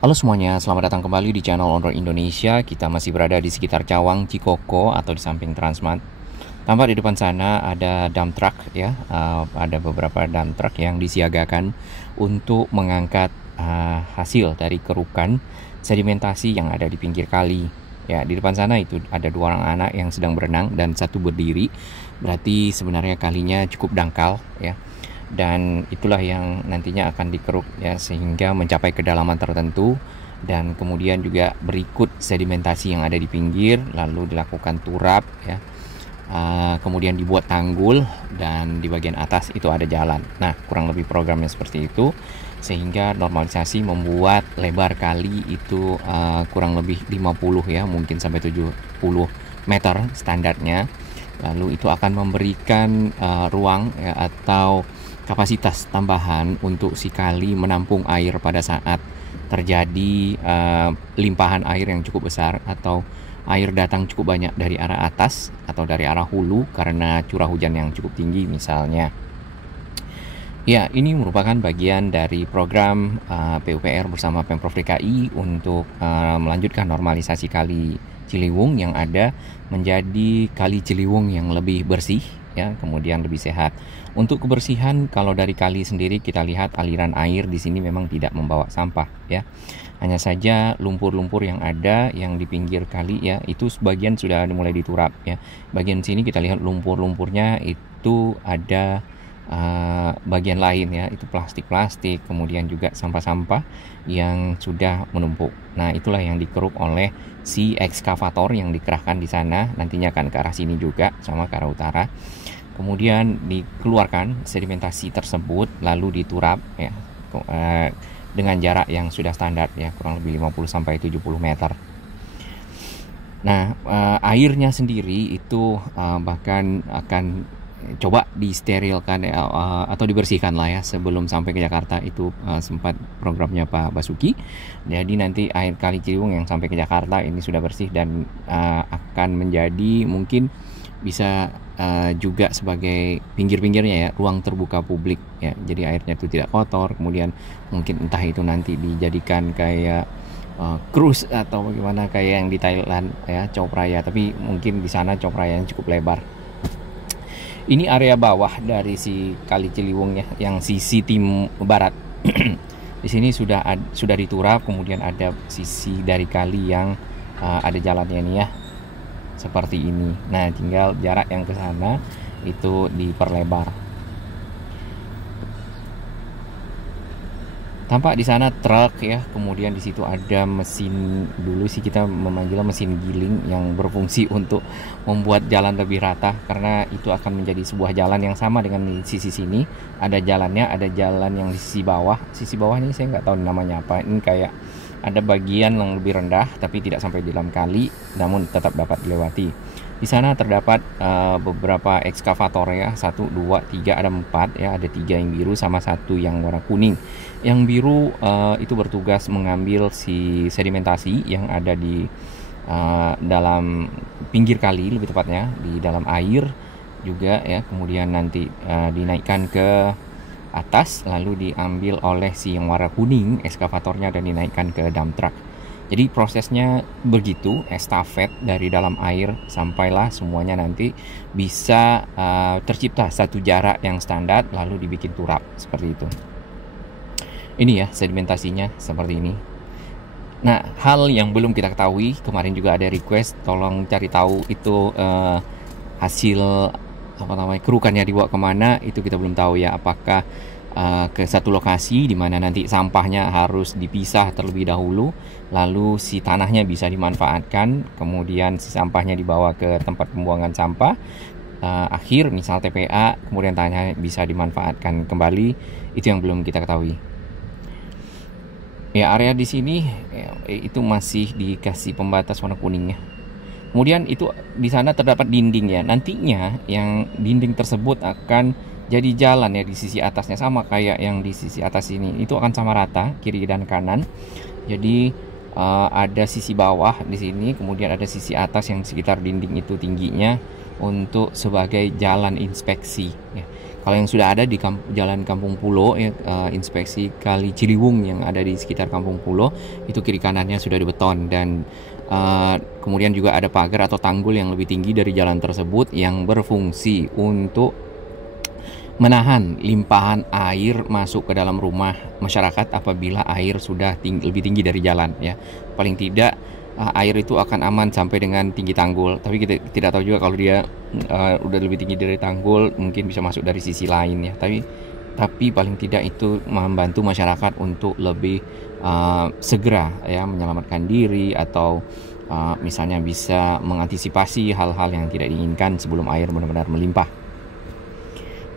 Halo semuanya, selamat datang kembali di channel On-Road Indonesia. Kita masih berada di sekitar Cawang, Cikoko atau di samping Transmart. Tampak di depan sana ada dump truck ya, ada beberapa dump truck yang disiagakan untuk mengangkat hasil dari kerukan sedimentasi yang ada di pinggir kali. Ya, di depan sana itu ada dua orang anak yang sedang berenang dan satu berdiri. Berarti sebenarnya kalinya cukup dangkal ya. Dan itulah yang nantinya akan dikeruk ya, sehingga mencapai kedalaman tertentu dan kemudian juga berikut sedimentasi yang ada di pinggir, lalu dilakukan turap ya. Kemudian dibuat tanggul dan di bagian atas itu ada jalan. Nah, kurang lebih programnya seperti itu, sehingga normalisasi membuat lebar kali itu kurang lebih 50 ya, mungkin sampai 70 meter standarnya. Lalu itu akan memberikan ruang ya, atau kapasitas tambahan untuk si kali menampung air pada saat terjadi limpahan air yang cukup besar atau air datang cukup banyak dari arah atas atau dari arah hulu karena curah hujan yang cukup tinggi misalnya. Ya, ini merupakan bagian dari program PUPR bersama Pemprov DKI untuk melanjutkan normalisasi Kali Ciliwung yang ada menjadi Kali Ciliwung yang lebih bersih ya, kemudian lebih sehat. Untuk kebersihan, kalau dari kali sendiri kita lihat aliran air di sini memang tidak membawa sampah ya. Hanya saja lumpur-lumpur yang ada yang di pinggir kali ya, itu sebagian sudah mulai diturap ya. Bagian sini kita lihat lumpur-lumpurnya itu ada bagian lain ya, itu plastik-plastik, kemudian juga sampah-sampah yang sudah menumpuk. Nah, itulah yang dikeruk oleh si ekskavator yang dikerahkan di sana, nantinya akan ke arah sini juga sama ke arah utara. Kemudian dikeluarkan sedimentasi tersebut lalu diturap ya, dengan jarak yang sudah standar ya, kurang lebih 50 sampai 70 meter. Nah, airnya sendiri itu bahkan akan coba disterilkan atau dibersihkan lah ya sebelum sampai ke Jakarta. Itu sempat programnya Pak Basuki. Jadi nanti air Kali Ciliwung yang sampai ke Jakarta ini sudah bersih dan akan menjadi mungkin bisa juga sebagai pinggir-pinggirnya ya, ruang terbuka publik ya. Jadi airnya itu tidak kotor. Kemudian mungkin entah itu nanti dijadikan kayak cruise atau bagaimana kayak yang di Thailand ya, Chao Phraya. Tapi mungkin di sana Chao Phraya cukup lebar. Ini area bawah dari si Kali Ciliwung ya, yang sisi timur barat. Di sini sudah diturap, kemudian ada sisi dari kali yang ada jalannya nih ya, seperti ini. Nah, tinggal jarak yang ke sana itu diperlebar. Tampak di sana truk ya, kemudian di situ ada mesin, dulu sih kita memanggilnya mesin giling yang berfungsi untuk membuat jalan lebih rata, karena itu akan menjadi sebuah jalan yang sama dengan di sisi sini. Ada jalannya, ada jalan yang di sisi bawah. Sisi bawah ini saya nggak tahu namanya apa. Ini kayak ada bagian yang lebih rendah tapi tidak sampai di dalam kali, namun tetap dapat dilewati. Di sana terdapat beberapa ekskavator ya, 1, 2, 3, ada 4 ya, ada 3 yang biru sama 1 yang warna kuning. Yang biru itu bertugas mengambil si sedimentasi yang ada di dalam pinggir kali, lebih tepatnya di dalam air juga ya, kemudian nanti dinaikkan ke atas lalu diambil oleh si yang warna kuning ekskavatornya dan dinaikkan ke dump truck. Jadi prosesnya begitu, estafet dari dalam air sampailah semuanya nanti bisa tercipta satu jarak yang standar lalu dibikin turap seperti itu. Ini ya sedimentasinya seperti ini. Nah, hal yang belum kita ketahui, kemarin juga ada request tolong cari tahu itu hasil apa namanya kerukannya dibawa kemana, itu kita belum tahu ya, apakah ke satu lokasi di mana nanti sampahnya harus dipisah terlebih dahulu, lalu si tanahnya bisa dimanfaatkan, kemudian si sampahnya dibawa ke tempat pembuangan sampah akhir, misal TPA, kemudian tanahnya bisa dimanfaatkan kembali. Itu yang belum kita ketahui. Ya, area di sini itu masih dikasih pembatas warna kuningnya. Kemudian itu di sana terdapat dinding ya. Nantinya yang dinding tersebut akan jadi jalan ya di sisi atasnya, sama kayak yang di sisi atas ini. Itu akan sama rata kiri dan kanan. Jadi ada sisi bawah di sini, kemudian ada sisi atas yang sekitar dinding itu tingginya untuk sebagai jalan inspeksi ya. Kalau yang sudah ada di Jalan Kampung Pulo ya, inspeksi Kali Ciliwung yang ada di sekitar Kampung Pulo, itu kiri kanannya sudah dibeton, dan kemudian juga ada pagar atau tanggul yang lebih tinggi dari jalan tersebut yang berfungsi untuk menahan limpahan air masuk ke dalam rumah masyarakat apabila air sudah lebih tinggi dari jalan ya. Paling tidak air itu akan aman sampai dengan tinggi tanggul. Tapi kita tidak tahu juga kalau dia udah lebih tinggi dari tanggul, mungkin bisa masuk dari sisi lain ya. Tapi paling tidak itu membantu masyarakat untuk lebih segera ya menyelamatkan diri, atau misalnya bisa mengantisipasi hal-hal yang tidak diinginkan sebelum air benar-benar melimpah.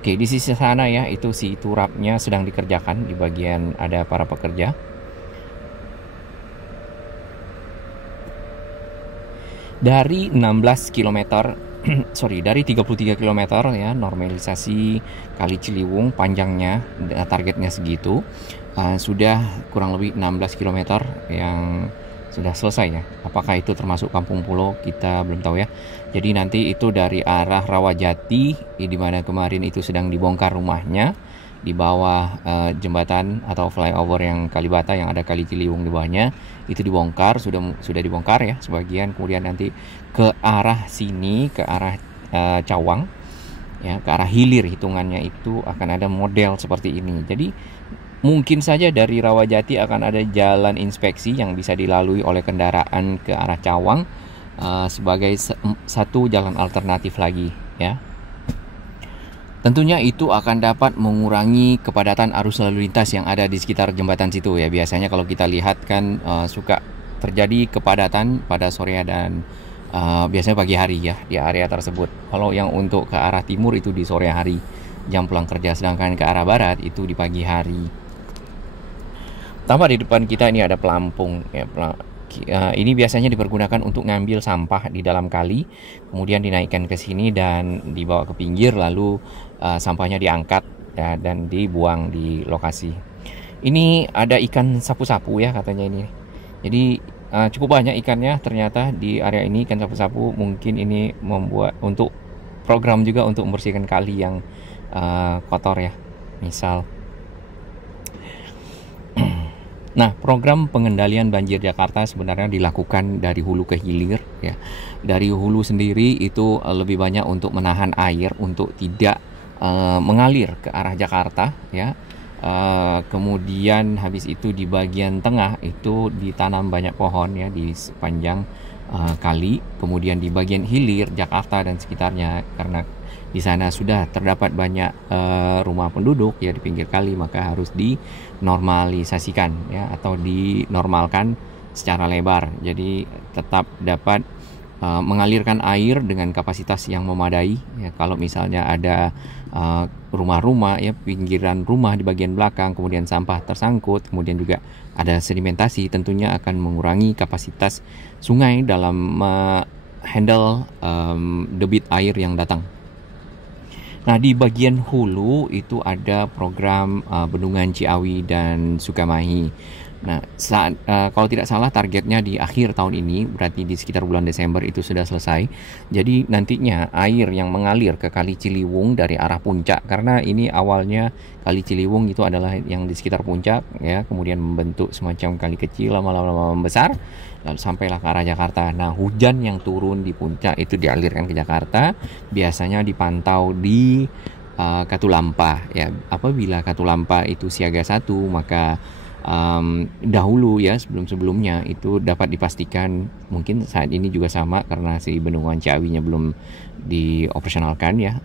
Oke, di sisi sana ya, itu si turapnya sedang dikerjakan, di bagian ada para pekerja. Dari 16 km, dari 33 km ya, normalisasi Kali Ciliwung panjangnya, targetnya segitu. Sudah kurang lebih 16 km yang sudah selesai ya. Apakah itu termasuk Kampung Pulo, kita belum tahu ya. Jadi nanti itu dari arah Rawajati, di mana kemarin itu sedang dibongkar rumahnya, di bawah jembatan atau flyover yang Kalibata yang ada Kali Ciliwung di bawahnya, itu dibongkar, sudah dibongkar ya sebagian. Kemudian nanti ke arah sini, ke arah Cawang ya, ke arah hilir hitungannya itu akan ada model seperti ini. Jadi mungkin saja dari Rawajati akan ada jalan inspeksi yang bisa dilalui oleh kendaraan ke arah Cawang sebagai satu jalan alternatif lagi ya. Tentunya itu akan dapat mengurangi kepadatan arus lalu lintas yang ada di sekitar jembatan situ ya. Biasanya kalau kita lihat kan suka terjadi kepadatan pada sore dan biasanya pagi hari ya di area tersebut. Kalau yang untuk ke arah timur itu di sore hari jam pulang kerja, sedangkan ke arah barat itu di pagi hari. Tampak di depan kita ini ada pelampung ya. Ini biasanya dipergunakan untuk ngambil sampah di dalam kali, kemudian dinaikkan ke sini dan dibawa ke pinggir, lalu sampahnya diangkat ya, dan dibuang di lokasi. Ini ada ikan sapu-sapu ya katanya ini. Jadi cukup banyak ikannya ternyata di area ini, ikan sapu-sapu. Mungkin ini membuat untuk program juga untuk membersihkan kali yang kotor ya, misal. Nah, program pengendalian banjir Jakarta sebenarnya dilakukan dari hulu ke hilir ya. Dari hulu sendiri itu lebih banyak untuk menahan air untuk tidak mengalir ke arah Jakarta ya. Kemudian habis itu di bagian tengah itu ditanam banyak pohon ya di sepanjang kali. Kemudian di bagian hilir Jakarta dan sekitarnya, karena di sana sudah terdapat banyak rumah penduduk ya di pinggir kali, maka harus dinormalisasikan ya, atau dinormalkan secara lebar. Jadi tetap dapat mengalirkan air dengan kapasitas yang memadai ya. Kalau misalnya ada rumah-rumah ya, pinggiran rumah di bagian belakang, kemudian sampah tersangkut, kemudian juga ada sedimentasi, tentunya akan mengurangi kapasitas sungai dalam handle debit air yang datang. Nah, di bagian hulu itu ada program Bendungan Ciawi dan Sukamahi. Nah, kalau tidak salah targetnya di akhir tahun ini, berarti di sekitar bulan Desember itu sudah selesai. Jadi nantinya air yang mengalir ke Kali Ciliwung dari arah puncak, karena ini awalnya Kali Ciliwung itu adalah yang di sekitar puncak ya, kemudian membentuk semacam kali kecil, lama-lama membesar, lalu sampailah ke arah Jakarta. Nah, hujan yang turun di puncak itu dialirkan ke Jakarta, biasanya dipantau di Katulampa ya. Apabila Katulampa itu siaga 1, maka dahulu ya, sebelum-sebelumnya itu dapat dipastikan, mungkin saat ini juga sama karena si Bendungan Ciawinya belum dioperasionalkan ya,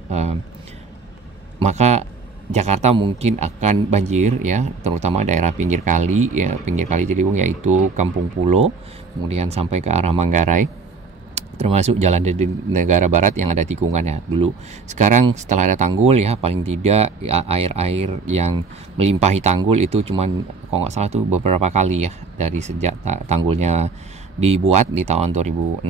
maka Jakarta mungkin akan banjir ya, terutama daerah pinggir kali ya, pinggir Kali Ciliwung, yaitu Kampung Pulo, kemudian sampai ke arah Manggarai, termasuk jalan di negara barat yang ada tikungannya dulu. Sekarang setelah ada tanggul ya, paling tidak air-air yang melimpahi tanggul itu cuman, kalau nggak salah tuh beberapa kali ya, dari sejak tanggulnya dibuat di tahun 2016.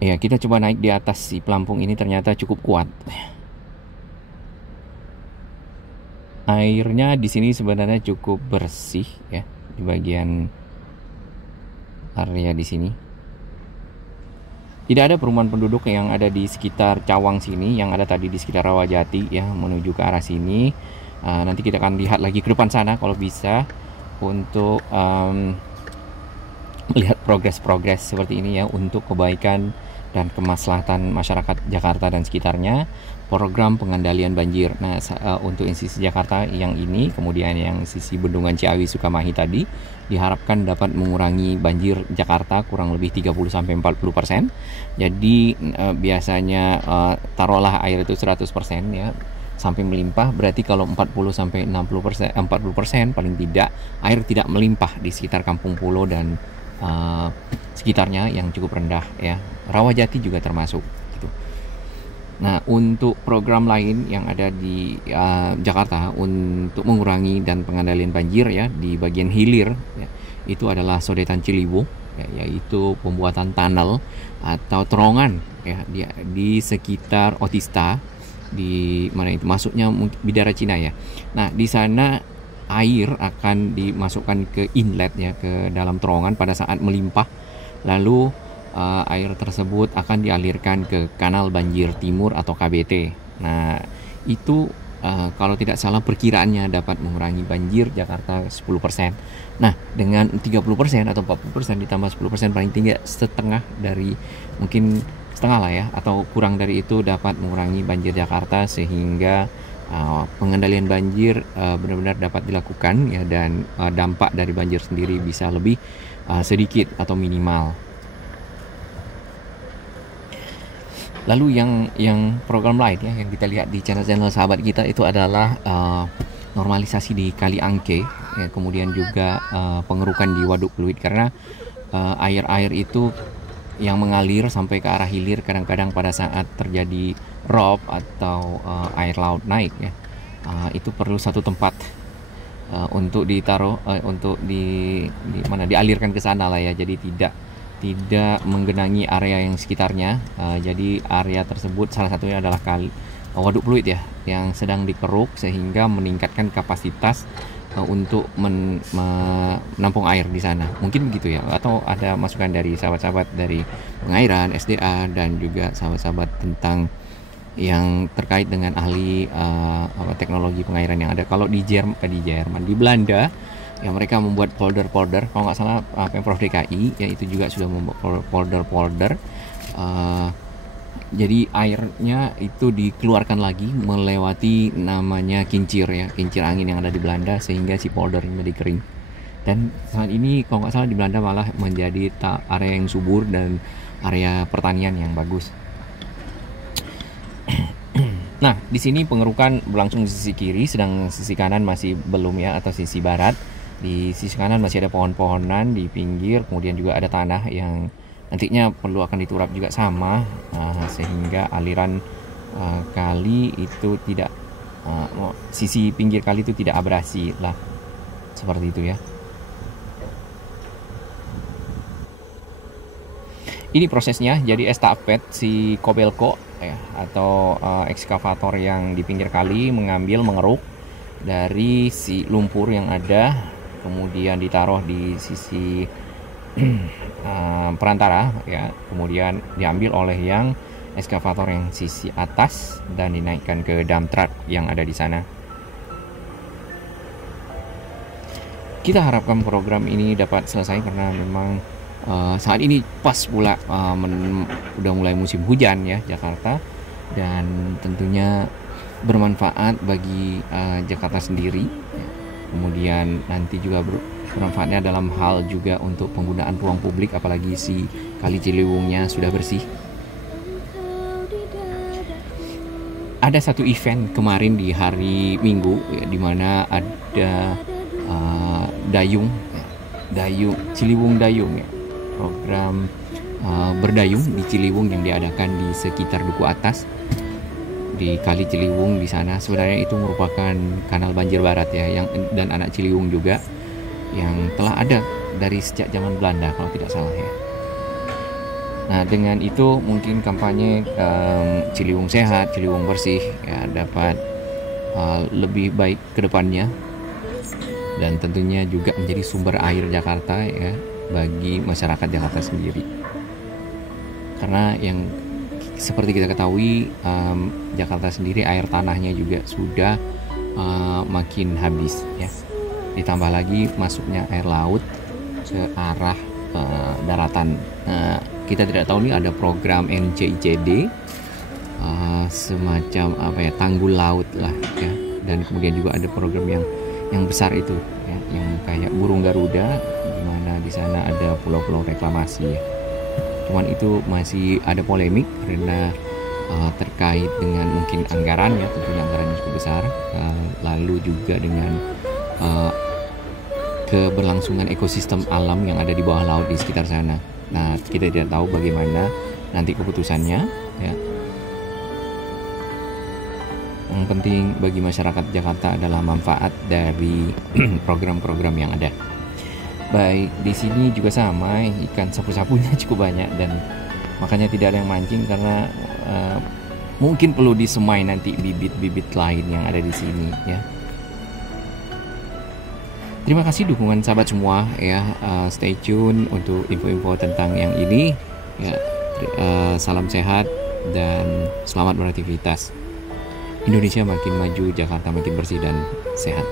Ya, kita coba naik di atas si pelampung ini, ternyata cukup kuat. Airnya di sini sebenarnya cukup bersih ya, di bagian area di sini. Tidak ada perumahan penduduk yang ada di sekitar Cawang sini, yang ada tadi di sekitar Rawajati ya, menuju ke arah sini. Nanti kita akan lihat lagi ke depan sana kalau bisa untuk melihat progres-progres seperti ini ya, untuk kebaikan dan kemaslahatan masyarakat Jakarta dan sekitarnya. Program pengendalian banjir. Nah, untuk yang sisi Jakarta yang ini, kemudian yang sisi Bendungan Ciawi Sukamahi tadi, diharapkan dapat mengurangi banjir Jakarta kurang lebih 30-40%. Jadi biasanya taruhlah air itu 100% ya, sampai melimpah, berarti kalau 40-60%, 40% paling tidak air tidak melimpah di sekitar Kampung Pulo dan sekitarnya yang cukup rendah ya. Rawajati juga termasuk gitu. Nah, untuk program lain yang ada di Jakarta untuk mengurangi dan pengendalian banjir ya di bagian hilir ya, itu adalah Sodetan Ciliwung ya, yaitu pembuatan tunnel atau terowongan ya di sekitar Otista, di mana itu masuknya Bidara Cina ya. Nah, di sana air akan dimasukkan ke inlet ya, ke dalam terowongan pada saat melimpah, lalu air tersebut akan dialirkan ke Kanal Banjir Timur atau KBT. Nah, itu kalau tidak salah perkiraannya dapat mengurangi banjir Jakarta 10%. Nah, dengan 30% atau 40% ditambah 10% paling tinggi setengah dari, mungkin setengah lah ya, atau kurang dari itu, dapat mengurangi banjir Jakarta sehingga pengendalian banjir benar-benar dapat dilakukan ya, dan dampak dari banjir sendiri bisa lebih sedikit atau minimal. Lalu yang program lain ya yang kita lihat di channel-channel sahabat kita itu adalah normalisasi di Kali Angke ya, kemudian juga pengerukan di Waduk Pluit, karena air-air itu yang mengalir sampai ke arah hilir kadang-kadang pada saat terjadi rob atau air laut naik ya, itu perlu satu tempat untuk ditaruh, untuk di mana dialirkan ke sana lah ya, jadi tidak menggenangi area yang sekitarnya. Jadi area tersebut salah satunya adalah Waduk Pluit ya, yang sedang dikeruk sehingga meningkatkan kapasitas untuk menampung air di sana. Mungkin begitu ya, atau ada masukan dari sahabat-sahabat dari pengairan, SDA, dan juga sahabat-sahabat tentang yang terkait dengan ahli teknologi pengairan yang ada. Kalau di Jerman, di Belanda ya, mereka membuat polder-polder, kalau nggak salah Pemprov DKI ya, itu juga sudah membuat polder-polder. Jadi airnya itu dikeluarkan lagi melewati namanya kincir ya, kincir angin yang ada di Belanda, sehingga si polder ini menjadi kering. Dan saat ini kalau nggak salah di Belanda malah menjadi area yang subur dan area pertanian yang bagus. Nah, di sini pengerukan berlangsung di sisi kiri, sedang sisi kanan masih belum ya, atau sisi barat. Di sisi kanan masih ada pohon-pohonan di pinggir, kemudian juga ada tanah yang nantinya perlu akan diturap juga sama, sehingga aliran kali itu tidak, sisi pinggir kali itu tidak abrasi lah, seperti itu ya. Ini prosesnya, jadi estafet si Kobelco ya, atau ekskavator yang di pinggir kali mengeruk dari si lumpur yang ada, kemudian ditaruh di sisi perantara ya, kemudian diambil oleh yang ekskavator yang sisi atas dan dinaikkan ke dump truck yang ada di sana. Kita harapkan program ini dapat selesai karena memang saat ini pas pula udah mulai musim hujan ya Jakarta, dan tentunya bermanfaat bagi Jakarta sendiri. Kemudian nanti juga bermanfaatnya dalam hal juga untuk penggunaan ruang publik, apalagi si Kali Ciliwungnya sudah bersih. Ada satu event kemarin di hari Minggu ya, di mana ada Ciliwung Dayung ya, program berdayung di Ciliwung yang diadakan di sekitar Duku Atas di Kali Ciliwung. Di sana sebenarnya itu merupakan kanal banjir barat ya, dan anak Ciliwung juga yang telah ada dari sejak zaman Belanda kalau tidak salah ya. Nah, dengan itu mungkin kampanye Ciliwung sehat, Ciliwung bersih ya dapat lebih baik ke depannya, dan tentunya juga menjadi sumber air Jakarta ya bagi masyarakat Jakarta sendiri. karena yang seperti kita ketahui Jakarta sendiri air tanahnya juga sudah makin habis ya, ditambah lagi masuknya air laut ke arah daratan. Kita tidak tahu nih ada program NCICD, semacam apa ya, tanggul laut lah ya, dan kemudian juga ada program yang besar itu ya, yang kayak burung Garuda, di mana di sana ada pulau-pulau reklamasi ya. Cuman itu masih ada polemik karena terkait dengan mungkin anggaran ya, tentunya anggarannya cukup besar, lalu juga dengan keberlangsungan ekosistem alam yang ada di bawah laut di sekitar sana. Nah, kita tidak tahu bagaimana nanti keputusannya ya. Yang penting bagi masyarakat Jakarta adalah manfaat dari program-program yang ada. Baik, di sini juga sama, ikan sapu-sapunya cukup banyak dan makanya tidak ada yang mancing karena mungkin perlu disemai nanti bibit-bibit lain yang ada di sini ya. Terima kasih dukungan sahabat semua ya, stay tune untuk info-info tentang yang ini ya. Salam sehat dan selamat beraktivitas. Indonesia makin maju, Jakarta makin bersih dan sehat.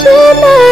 Cinta